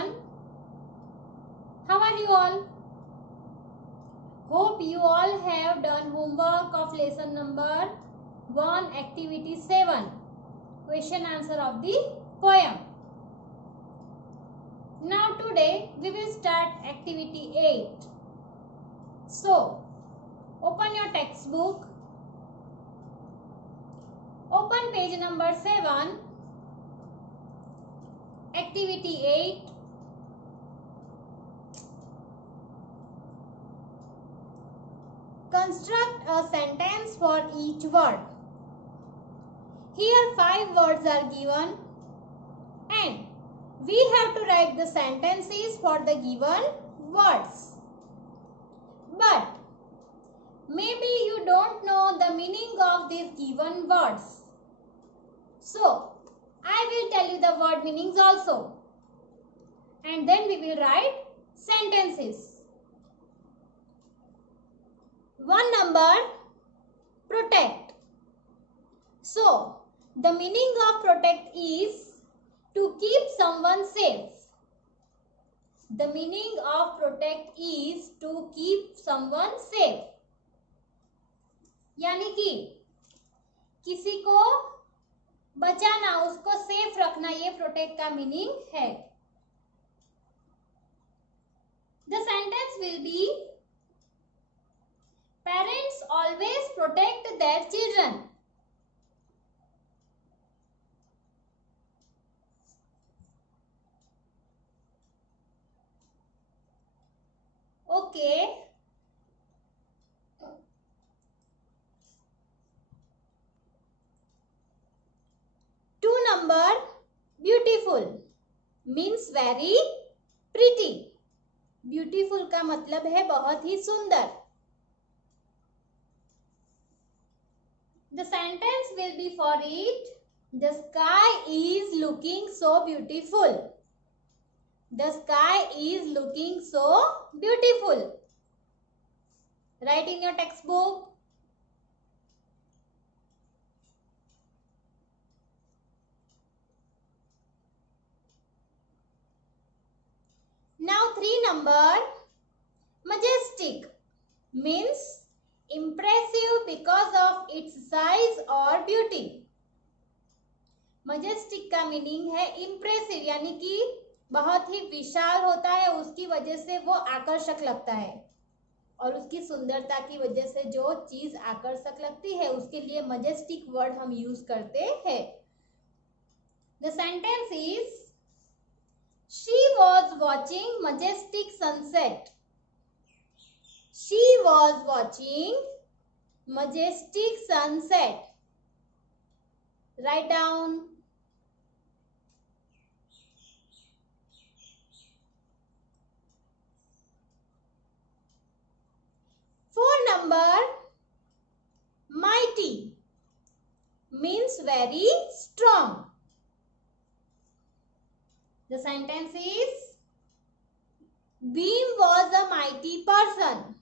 everyone. How are you all? Hope you all have done homework of lesson number 1, activity 7, question answer of the poem. Now today we will start activity 8. So, open your textbook. Open page number 7, activity 8. Construct a sentence for each word. Here 5 words are given and we have to write the sentences for the given words. But maybe you don't know the meaning of these given words. So, I will tell you the word meanings also. And then we will write sentences. 1 number, protect. So, the meaning of protect is to keep someone safe. The meaning of protect is to keep someone safe. यानी कि किसी को बचाना, उसको safe रखना, ये protect का meaning है. The sentence will be parents always protect their children. Okay. Two number, beautiful means very pretty. Beautiful का मतलब है बहुत ही सुंदर. The sentence will be for it. The sky is looking so beautiful. The sky is looking so beautiful. Write in your textbook. Now 3 number, majestic means impressive because of its size or beauty. Majestic का meaning है impressive, यानी कि बहुत ही विशाल होता है, उसकी वजह से वो आकर्षक लगता है और उसकी सुंदरता की वजह से जो चीज आकर्षक लगती है उसके लिए मजेस्टिक वर्ड हम यूज करते हैं. The sentence is she was watching majestic sunset. She was watching majestic sunset. Write down. Number, mighty means very strong. The sentence is Bhim was a mighty person.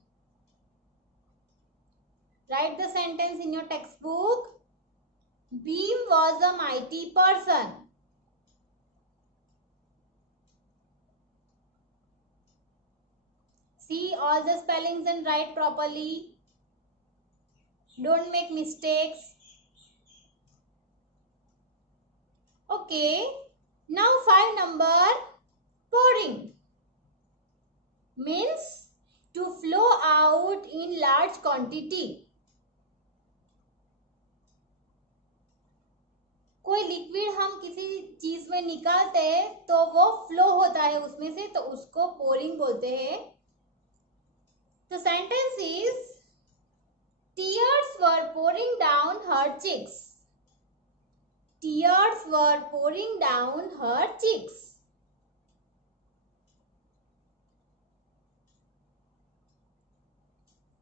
Write the sentence in your textbook. Bhim was a mighty person. See all the spellings and write properly. Don't make mistakes. Okay. Now 5 number, pouring means to flow out in large quantity. कोई liquid हम किसी चीज में निकालते हैं तो वो flow होता है उसमें से, तो उसको पोरिंग बोलते हैं. The sentence is tears were pouring down her cheeks. Tears were pouring down her cheeks.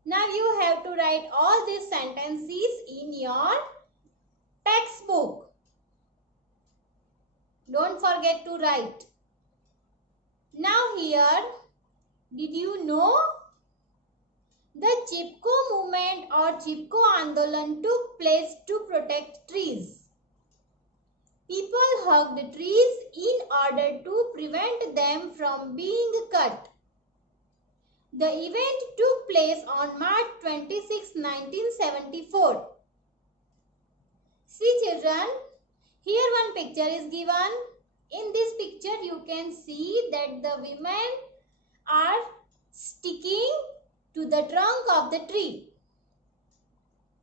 Now you have to write all these sentences in your textbook. Don't forget to write. Now here, did you know the Chipko movement or चिपको आंदोलन took place to protect trees? People hugged trees in order to prevent them from being cut. The event took place on March 26, 1974. See children, here one picture is given. In this picture you can see that the women are sticking to the trunk of the tree.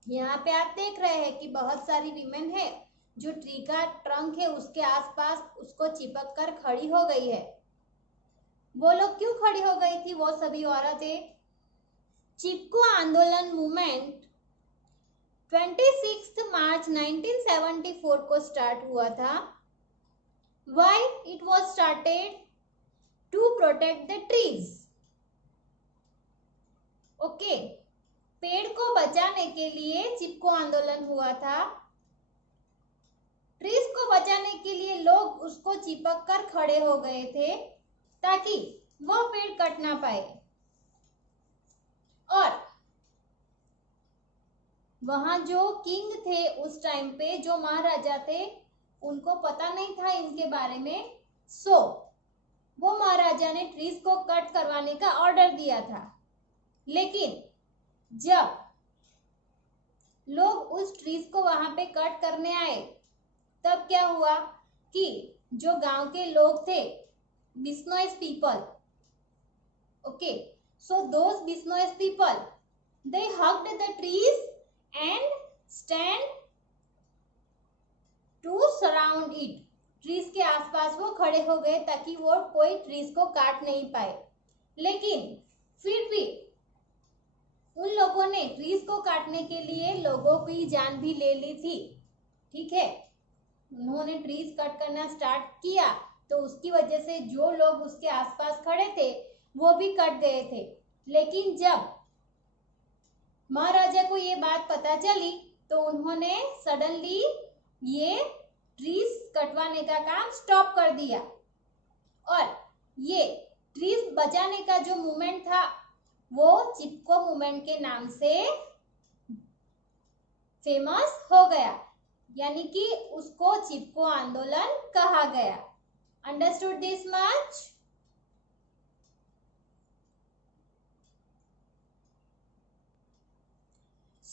यहाँ पे आप देख रहे हैं कि बहुत सारी women है जो ट्री का ट्रंक है उसके आसपास उसको चिपक कर खड़ी हो गई है। वो लोग क्यों खड़ी हो गई थी वो सभी औरतें? चिपको आंदोलन मूवमेंट 26 मार्च 1974 को स्टार्ट हुआ था। Why it was started? To protect the trees. Okay, पेड़ को बचाने के लिए चिपको आंदोलन हुआ था। ट्रीज को बचाने के लिए लोग उसको चिपक कर खड़े हो गए थे ताकि वो पेड़ कट ना पाए। और वहां जो किंग थे उस टाइम पे, जो महाराजा थे, उनको पता नहीं था इनके बारे में। सो वो महाराजा ने ट्रीज को कट करवाने का ऑर्डर दिया था। लेकिन जब लोग उस ट्रीज को वहां पे कट करने आए तब क्या हुआ कि जो गांव के लोग थे, Bishnois people, okay, so those Bishnois people they hugged the trees and stand to surround it. Trees के आसपास वो खड़े हो गए ताकि वो कोई ट्रीज को काट नहीं पाए। लेकिन फिर भी उन लोगों ने ट्रीज को काटने के लिए लोगों की जान भी ले ली थी। ठीक है, उन्होंने ट्रीज कट करना स्टार्ट किया तो उसकी वजह से जो लोग उसके आसपास खड़े थे वो भी कट गए थे। लेकिन जब महाराजा को ये बात पता चली तो उन्होंने सडनली ये ट्रीज कटवाने का काम स्टॉप कर दिया और ये ट्रीज बचाने का जो मूवमेंट था वो चिपको मूवमेंट के नाम से फेमस हो गया, यानी कि उसको चिपको आंदोलन कहा गया। Understood this much?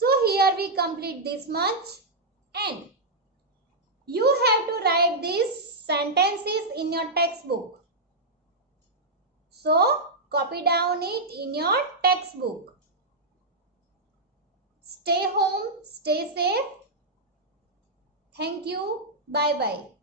So here we complete this much and you have to write these sentences in your textbook. So copy down it in your textbook. Stay home, stay safe. Thank you. Bye bye.